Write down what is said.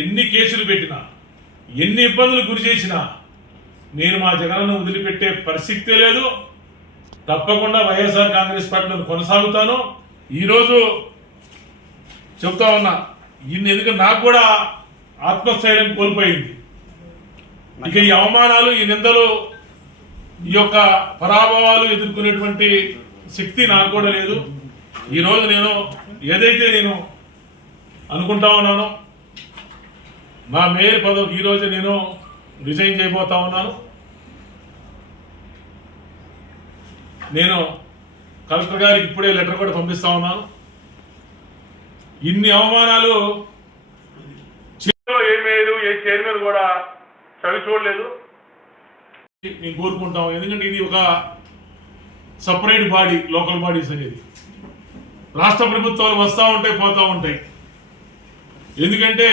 ఎన్ని కేసులు పెట్టినా ఎన్ని ఇబ్బందులు గురి చేసినా నేను మా జగనన్న వదిలిపెట్టే పరిస్థితే లేదు. తప్పకుండా వైఎస్ఆర్ కాంగ్రెస్ పార్టీలో కొనసాగుతాను. ఈరోజు చెప్తా ఉన్నా ఇన్ని ఎందుకంటే నాకు కూడా ఆత్మస్థైర్యం కోల్పోయింది. ఇక ఈ అవమానాలు ఈ నిందలు ఈ యొక్క పరాభవాలు ఎదుర్కొనేటువంటి శక్తి నాకు కూడా లేదు. ఈరోజు నేను ఏదైతే నేను అనుకుంటా ఉన్నానో నా మేయర్ పదవికి ఈరోజు నేను రిజైన్ చేయబోతా ఉన్నాను. నేను కలెక్టర్ గారికి ఇప్పుడే లెటర్ కూడా పంపిస్తా ఉన్నాను. ఇన్ని అవమానాలు చివరిలో ఏ మేయరు ఏ చైర్మన్ కూడా చవి చూడలేదు. మేము కోరుకుంటాం. ఎందుకంటే ఇది ఒక సపరేట్ బాడీ లోకల్ బాడీస్ అనేది. రాష్ట్ర ప్రభుత్వాలు వస్తూ ఉంటాయి పోతూ ఉంటాయి. ఎందుకంటే